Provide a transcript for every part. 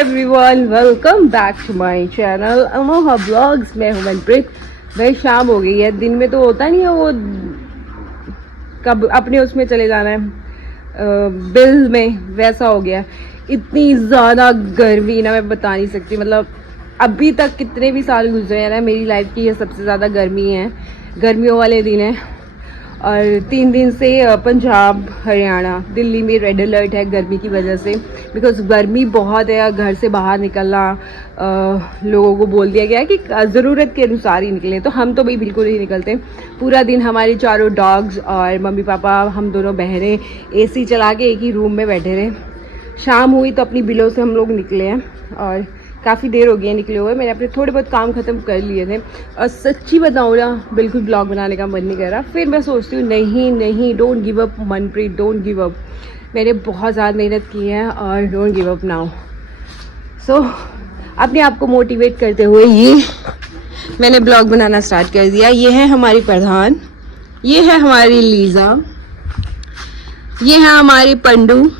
Everyone, welcome back to my channel Amoha blogs. मैं हूं मनप्रीत। भाई शाम हो गई है। दिन में तो होता नहीं है वो, कब अपने उसमें चले जाना है बिल में, वैसा हो गया। इतनी ज़्यादा गर्मी ना मैं बता नहीं सकती। मतलब अभी तक कितने भी साल गुजरे हैं ना, मेरी लाइफ की ये सबसे ज़्यादा गर्मी है। गर्मियों वाले दिन है और 3 दिन से पंजाब, हरियाणा, दिल्ली में रेड अलर्ट है गर्मी की वजह से। बिकॉज गर्मी बहुत है, घर से बाहर निकलना लोगों को बोल दिया गया है कि ज़रूरत के अनुसार ही निकलें। तो हम तो भाई बिल्कुल नहीं निकलते। पूरा दिन हमारी चारों डॉग्स और मम्मी पापा, हम दोनों बहनें एसी चला के एक ही रूम में बैठे रहे। शाम हुई तो अपनी बिलों से हम लोग निकले हैं और काफ़ी देर हो गई है निकले हुए। मैंने अपने थोड़े बहुत काम ख़त्म कर लिए थे और सच्ची बताऊँ ना, बिल्कुल ब्लॉग बनाने का मन नहीं कर रहा। फिर मैं सोचती हूँ नहीं, don't give up Manpreet, don't give up. मैंने बहुत ज़्यादा मेहनत की है और डोंट गिव अप नाउ। सो अपने आप को मोटिवेट करते हुए ये मैंने ब्लॉग बनाना स्टार्ट कर दिया। ये है हमारी प्रधान, ये है हमारी लीज़ा, ये है हमारी पंडू।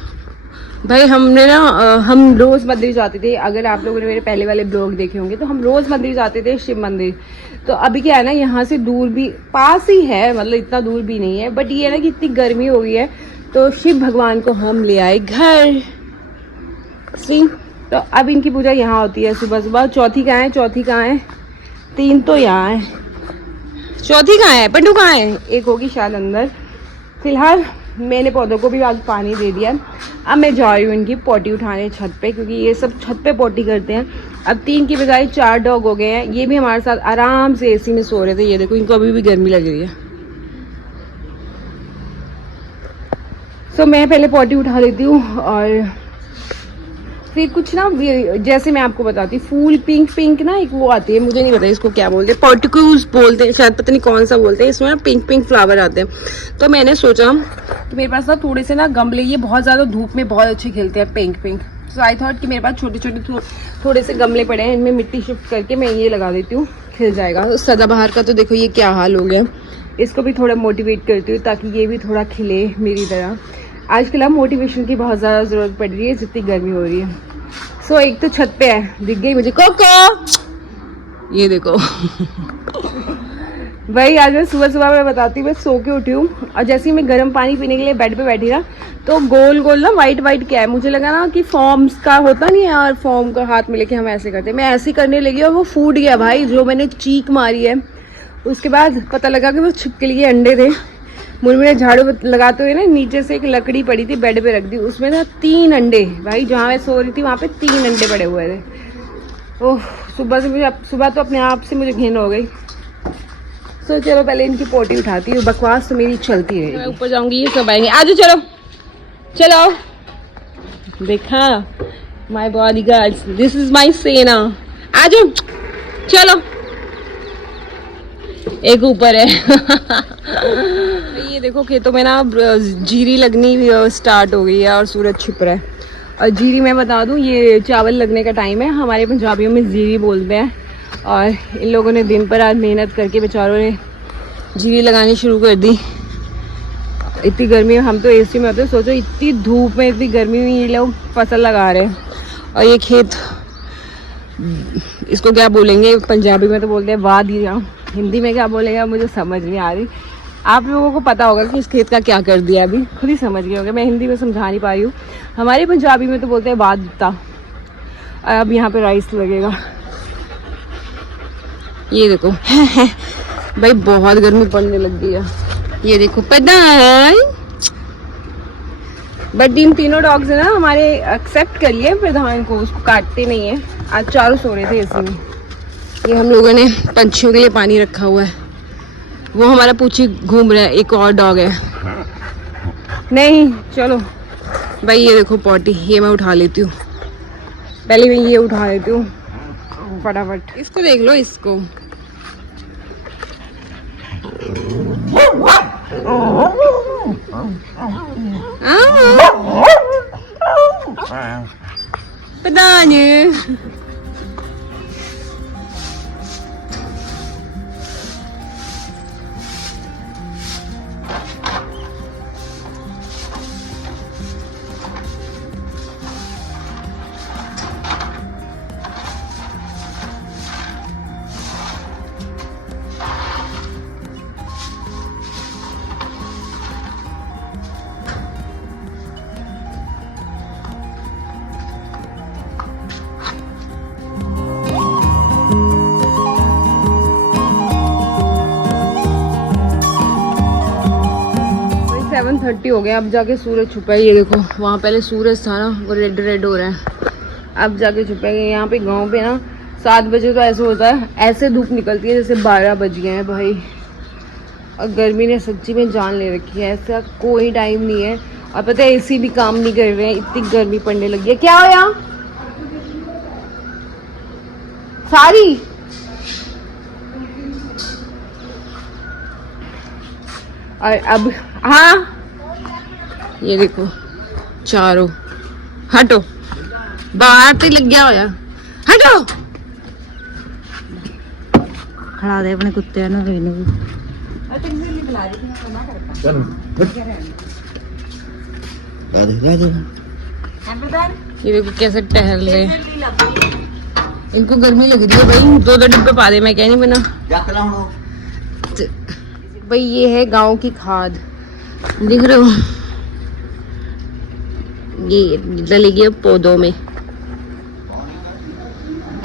भाई हमने ना हम रोज़ मंदिर जाते थे। अगर आप लोगों ने मेरे पहले वाले ब्लॉग देखे होंगे तो हम रोज़ मंदिर जाते थे, शिव मंदिर। तो अभी क्या है ना, यहाँ से दूर भी, पास ही है, मतलब इतना दूर भी नहीं है। बट ये है ना कि इतनी गर्मी हो गई है तो शिव भगवान को हम ले आए घर सी। तो अब इनकी पूजा यहाँ होती है सुबह सुबह। चौथी कहाँ है? चौथी कहाँ है? 3 तो यहाँ है, चौथी कहाँ है? पंडू कहाँ है? एक होगी शायद अंदर। फिलहाल मैंने पौधों को भी आज पानी दे दिया। अब मैं जा रही हूँ इनकी पोटी उठाने छत पे, क्योंकि ये सब छत पे पोटी करते हैं। अब 3 की बजाय 4 डॉग हो गए हैं। ये भी हमारे साथ आराम से एसी में सो रहे थे। ये देखो, इनको अभी भी गर्मी लग रही है। सो मैं पहले पोटी उठा लेती हूँ और फिर कुछ ना, जैसे मैं आपको बताती हूँ, फूल पिंक ना एक वो आती है, मुझे नहीं पता इसको क्या बोलते हैं, पोर्टिकल्स बोलते हैं शायद, पता नहीं कौन सा बोलते हैं। इसमें ना पिंक फ्लावर आते हैं। तो मैंने सोचा कि मेरे पास ना थोड़े से ना गमले, ये बहुत ज़्यादा धूप में बहुत अच्छे खिलते हैं पिंक। सो आई थॉट कि मेरे पास छोटे थोड़े से गमले पड़े हैं, इनमें मिट्टी शिफ्ट करके मैं ये लगा देती हूँ, खिल जाएगा। सदाबहार का तो देखो ये क्या हाल हो गया। इसको भी थोड़ा मोटिवेट करती हूँ ताकि ये भी थोड़ा खिले मेरी तरह। आजकल अब मोटिवेशन की बहुत ज़्यादा ज़रूरत पड़ रही है जितनी गर्मी हो रही है। सो एक तो छत पे है, दिख गई मुझे कोको, ये देखो। भाई आज मैं सुबह मैं बताती हूँ, मैं सो के उठी हूँ और जैसे ही मैं गर्म पानी पीने के लिए बेड पे बैठी ना, तो गोल ना वाइट क्या है, मुझे लगा ना कि फॉर्म्स का होता नहीं है, और फॉर्म का हाथ में लेके हम ऐसे करते हैं। मैं ऐसे करने लगी और वो फूट गया भाई, जो मैंने चीख मारी है। उसके बाद पता लगा कि वो छिपकली के अंडे थे। मुझे झाड़ू लगाते हुए ना, नीचे से एक लकड़ी पड़ी थी, बेड पे रख दी, उसमें ना 3 अंडे। भाई जहाँ मैं सो रही थी वहाँ पे 3 अंडे पड़े हुए थे। ओह, सुबह तो अपने आप से मुझे घिन हो गई। तो चलो पहले इनकी पोटी उठाती हूँ, बकवास तो मेरी चलती है। मैं ऊपर जाऊंगी, ये सब आएंगे। आजो चलो देखा, my bodyguards, this is my सेना। आजो चलो, एक ऊपर है। ये देखो खेतों में ना जीरी लगनी स्टार्ट हो गई है और सूरज छिप रहा है। और जीरी मैं बता दूं, ये चावल लगने का टाइम है। हमारे पंजाबियों में जीरी बोलते हैं। और इन लोगों ने दिन पर आज मेहनत करके बेचारों ने जीरी लगानी शुरू कर दी। इतनी गर्मी में हम तो एसी में होते, सोचो इतनी धूप में, इतनी गर्मी में ये लोग फसल लगा रहे हैं। और ये खेत, इसको क्या बोलेंगे, पंजाबी में तो बोलते हैं वादियाँ, हिंदी में क्या बोलेगा मुझे समझ नहीं आ रही। आप लोगों को पता होगा कि इस खेत का क्या कर दिया, अभी खुद ही समझ गए होंगे। मैं हिंदी में समझा नहीं पा रही हूँ। हमारे पंजाबी में तो बोलते हैं वादता। अब यहाँ पे राइस लगेगा। ये देखो भाई बहुत गर्मी पड़ने लग गई है। ये देखो प्रधान, बट इन तीनों डॉग्स है ना हमारे एक्सेप्ट कर लिए प्रधान को, उसको काटते नहीं है। आज चारों सो रहे थे इसमें। ये हम लोगों ने पंछियों के लिए पानी रखा हुआ है। वो हमारा पूछी घूम रहा है, एक और डॉग है। नहीं चलो भाई, ये देखो पॉटी, ये मैं उठा लेती हूँ। पहले मैं ये उठा लेती हूँ फटाफट। इसको देख लो, इसको पता नहीं। 6:30 हो गया, अब जाके सूरज छुपा है। ये देखो वहाँ पहले सूरज था ना, वो रेड रेड हो रहा है, अब जाके छुपेगा। यहाँ पे गांव पे ना 7 बजे तो ऐसे होता है, ऐसे धूप निकलती है जैसे 12 बज गए हैं भाई। और गर्मी ने सच्ची में जान ले रखी है, ऐसा कोई टाइम नहीं है। और पता है एसी भी काम नहीं कर रहे हैं, इतनी गर्मी पड़ने लगी है। क्या हो यहाँ सारी? और अब हाँ ये देखो चारों, हटो बाहर तो लग गया होया, हटो। खड़ा दे अपने कुत्ते ना कहीं नहीं। ये देखो कैसे टहल रहे हैं, इनको गर्मी लग रही है भाई। 2 डिब्बे पा दे, मैं क्या नहीं बना भाई। ये है गांव की खाद, दिख रहे हो, ये डलेगी अब पौधों में।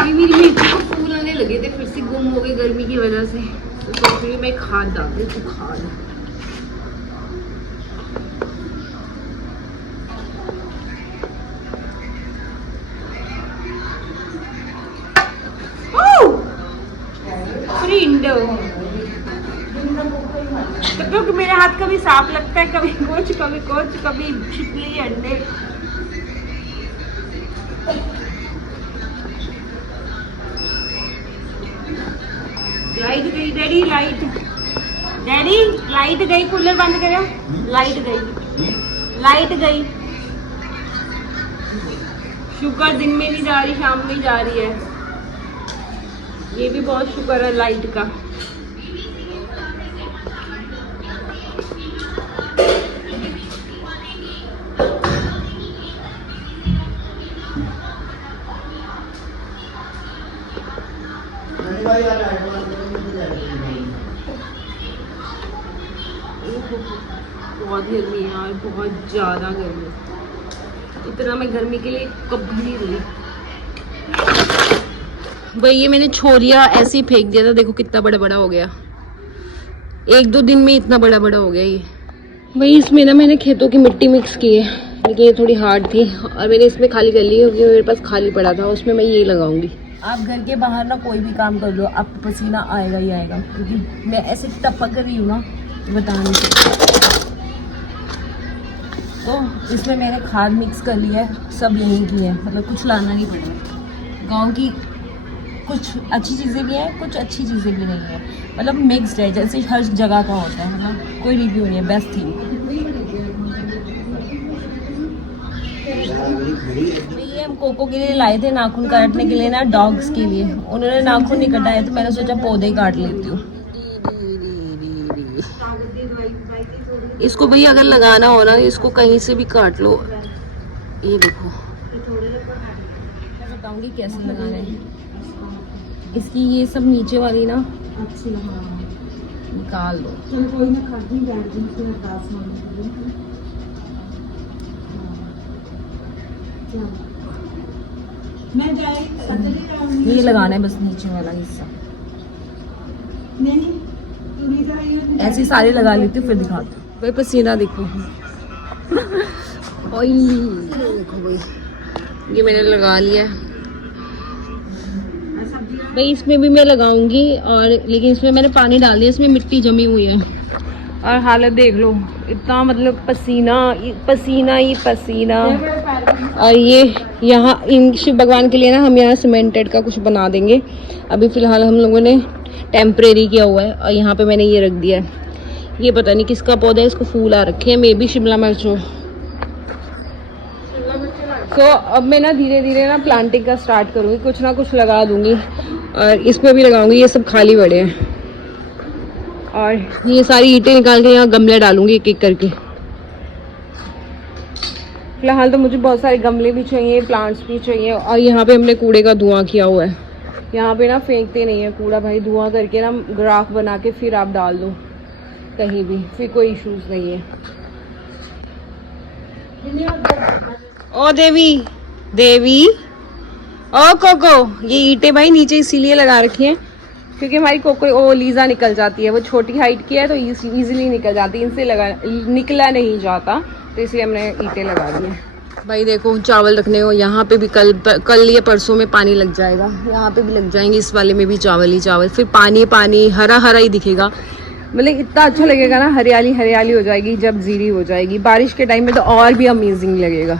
मेरी मिर्ची को फूल आने लगे थे, फिर से गुम हो गए गर्मी की वजह से, तो सोच रही हूँ मैं खाद डाल दूँ। तो खाद तो मेरे हाथ कभी सांप लगता है, कभी कुछ कभी छिपकली अंडे। लाइट गई डैडी, डैडी लाइट गई, कूलर बंद करो। लाइट गई। शुक्र दिन में नहीं जा रही, शाम में जा रही है। ये भी बहुत शुक्र है लाइट का। बहुत गर्मी है यार, बहुत ज्यादा गर्मी। इतना मैं गर्मी के लिए कभी नहीं रही भाई। ये मैंने छोरिया ऐसे ही फेंक दिया था, देखो कितना बड़ा बड़ा हो गया। 1-2 दिन में इतना बड़ा बड़ा हो गया ये भाई। इसमें ना मैंने खेतों की मिट्टी मिक्स की है, लेकिन ये थोड़ी हार्ड थी और मैंने इसमें खाली कर ली क्योंकि मेरे पास खाली पड़ा था। उसमें मैं ये लगाऊंगी। आप घर के बाहर ना कोई भी काम कर लो, आपको पसीना आएगा ही आएगा, क्योंकि मैं ऐसे टपक रही हूँ ना, बता नहीं सकती। तो इसमें मैंने खाद मिक्स कर लिया है, सब यहीं की है, मतलब कुछ लाना नहीं पड़ रहा। गांव की कुछ अच्छी चीज़ें भी हैं, कुछ अच्छी चीज़ें भी नहीं है, मतलब मिक्सड है, जैसे हर जगह का होता है। मतलब कोई रिव्यू नहीं है, बेस्ट थी। ये हम कोको के लिए लाए थे नाखून काटने के लिए ना, डॉग्स के लिए। उन्होंने नाखून नहीं कटाए तो मैंने सोचा पौधे ही काट लेती हूँ। इसको भाई अगर लगाना हो ना, इसको कहीं से भी काट लो। ये देखो, मैं बताऊंगी कैसे लगाना है। इसकी ये सब नीचे वाली ना अच्छी निकाल दो। कोई ना ये लगाना है बस नीचे वाला हिस्सा। ऐसे सारे लगा लेती हूँ, फिर दिखाती हूँ भाई। पसीना देखो ओए, देखो भाई ये मैंने लगा लिया भाई। इसमें भी मैं लगाऊंगी, और लेकिन इसमें मैंने पानी डाल दिया, इसमें मिट्टी जमी हुई है। और हालत देख लो, इतना मतलब पसीना ही पसीना। और ये यहाँ इन शिव भगवान के लिए ना हम यहाँ सीमेंटेड का कुछ बना देंगे। अभी फ़िलहाल हम लोगों ने टेम्परेरी किया हुआ है। और यहाँ पे मैंने ये रख दिया है, ये पता नहीं किसका पौधा है, इसको फूल आ रखे हैं, मे बी शिमला मिर्च हो। तो अब मैं ना धीरे धीरे ना प्लांटिंग का स्टार्ट करूँगी, कुछ ना कुछ लगा दूँगी। और इसमें भी लगाऊंगी, ये सब खाली पड़े हैं। और ये सारी ईंटें निकाल के यहाँ गमले डालूंगी एक एक करके। फिलहाल तो मुझे बहुत सारे गमले भी चाहिए, प्लांट्स भी चाहिए। और यहाँ पे हमने कूड़े का धुआं किया हुआ है। यहाँ पे ना फेंकते नहीं है कूड़ा भाई, धुआं करके ना ग्राफ बना के फिर आप डाल दो कहीं भी, फिर कोई इश्यूज नहीं है। ओ देवी ओ कोको, ये ईंटें भाई नीचे इसीलिए लगा रखी हैं क्योंकि हमारी कोको वो लीजा निकल जाती है, वो छोटी हाइट की है तो इजीली निकल जाती है, इनसे निकला नहीं जाता, तो इसलिए हमने ईंटें लगा दी हैं। भाई देखो चावल रखने को, यहाँ पे भी कल या परसों में पानी लग जाएगा, यहाँ पे भी लग जाएंगे, इस वाले में भी चावल ही चावल, फिर पानी पानी हरा हरा ही दिखेगा, मतलब इतना अच्छा लगेगा ना, हरियाली हरियाली हो जाएगी जब जीरी हो जाएगी। बारिश के टाइम में तो और भी अमेजिंग लगेगा,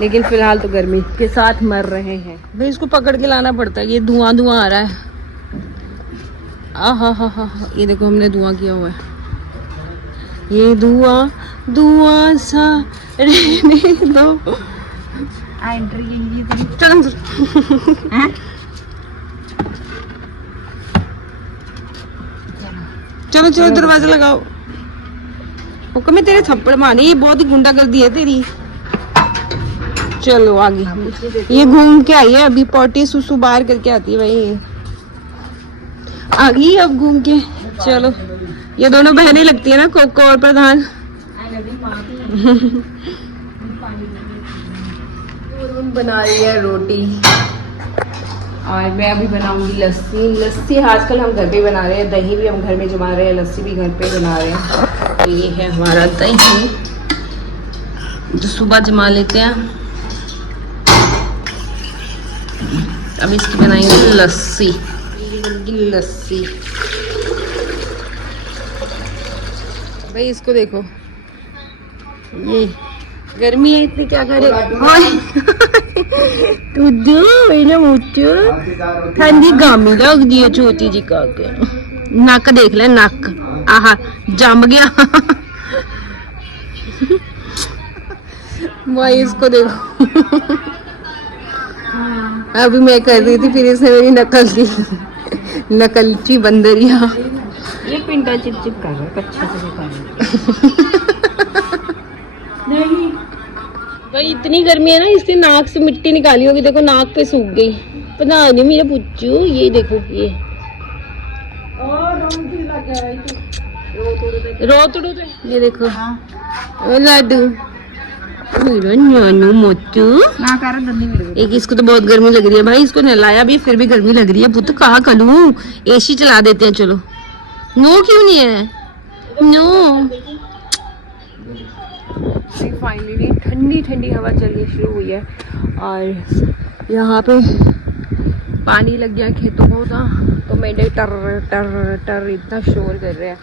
लेकिन फिलहाल तो गर्मी के साथ मर रहे हैं। भाई इसको पकड़ के लाना पड़ता है, ये धुआं धुआं आ रहा है। हा, ये देखो हमने धुआं किया हुआ है, ये धुआं धुआं सा रहने दो। चलो चलो चलो दरवाजा लगाओ। ओके मैं तेरे थप्पड़ मारे, ये बहुत ही गुंडा कर दी है तेरी। चलो आगे, ये घूम के आई है अभी, पॉटी सुसु बाहर करके आती है भाई, आ गई अब घूम के। चलो ये दोनों बहनें लगती है ना, कोको और प्रधान। बना रही है रोटी और मैं अभी बनाऊंगी लस्सी। लस्सी आजकल हम घर पे बना रहे हैं, दही भी हम घर में जमा रहे हैं, लस्सी भी घर पे बना रहे हैं। तो ये है हमारा दही जो सुबह जमा लेते हैं, अब इसकी बनाएंगे लस्सी। लस्सी भाई इसको देखो, ये गर्मी है इतनी, क्या करे ठंडी गामी लगती है छोटी जी का के। नक देख ले, नक आहा जम गया। भाई इसको देखो, अभी मैं कर रही थी, फिर इसने मेरी नकल की, नकलची बंदरिया। ये पिंटा चिप चिप कर रहा है, कच्चे से कर रहा नहीं भाई, इतनी गर्मी है ना, इससे नाक से मिट्टी निकाली होगी, देखो नाक पे सूख गई, पता नहीं मेरा पुच्चू। ये देखो ये ये देखो लड्डू मोचू। एक इसको तो बहुत गर्मी लग रही है भाई, इसको नहलाया भी फिर भी गर्मी लग रही है। पुत कहाँ करूँ, एसी चला देते हैं। चलो नो क्यों नहीं है, नो। फाइनली ठंडी ठंडी हवा चलनी शुरू हुई है और यहाँ पे पानी लग गया खेतों को ना, तो मेरे टर टर टर इतना शोर कर रहे हैं।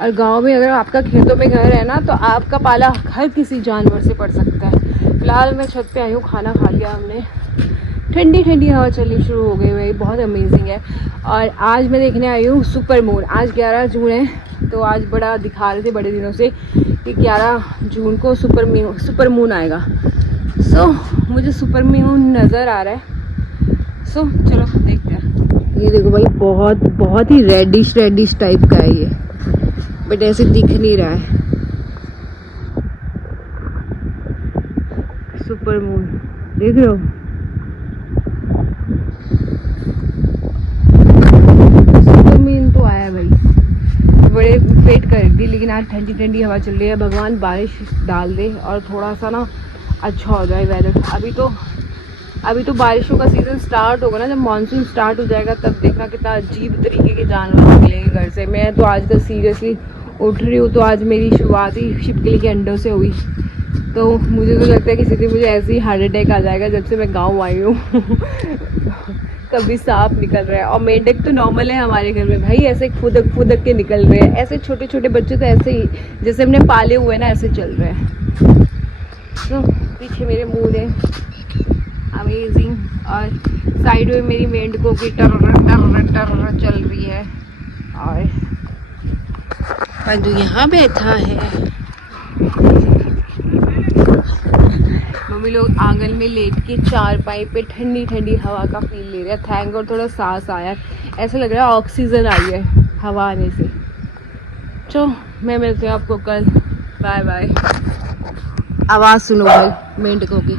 और गांव में अगर आपका खेतों में घर है ना, तो आपका पाला हर किसी जानवर से पड़ सकता है। फिलहाल मैं छत पे आई हूँ, खाना खा लिया हमने, ठंडी ठंडी हवा चलनी शुरू हो गई भाई, बहुत अमेजिंग है। और आज मैं देखने आई हूँ सुपर मून। आज 11 जून है, तो आज बड़ा दिखा रहे थे बड़े दिनों से कि 11 जून को सुपर मून आएगा। सो मुझे सुपर मून नज़र आ रहा है। सो चलो देखते हैं। ये देखो भाई, बहुत बहुत ही रेडिश टाइप का है ये, बट ऐसे दिख नहीं रहा है। सुपर मून देख रहे हो, सुपर मून तो आया भाई, बड़े वेट कर दी, लेकिन आज ठंडी ठंडी हवा चल रही है। भगवान बारिश डाल दे और थोड़ा सा ना अच्छा हो जाए वेदर। अभी तो बारिशों का सीज़न स्टार्ट होगा ना, जब मानसून स्टार्ट हो जाएगा तब देखना कितना अजीब तरीके के जानवर निकलेंगे घर से। मैं तो आजकल सीरियसली उठ रही हूँ, तो आज मेरी शुरुआत ही छिपकली के अंडों से हुई, तो मुझे तो लगता है किसी दिन मुझे ऐसे ही हार्ट अटैक आ जाएगा जब से मैं गाँव आई हूँ। कभी सांप निकल रहा है, और मेंढक तो नॉर्मल है हमारे घर में भाई, ऐसे फुदक के निकल रहे हैं। ऐसे छोटे छोटे बच्चे तो ऐसे ही जैसे हमने पाले हुए ना, ऐसे चल रहे हैं। तो पीछे मेरे मूड है अमेजिंग, और साइड में मेरी मेंढकों की टर चल रही है, और पंजू यहाँ बैठा है। मम्मी लोग आंगन में लेट के चारपाई पे ठंडी ठंडी हवा का फील ले रहे हैं। थैंक गॉड थोड़ा सांस आया, ऐसा लग रहा है ऑक्सीजन आई है हवा आने से। चलो मैं मिलती हूँ आपको कल, बाय बाय। आवाज़ सुनो भाई मेंढकों की।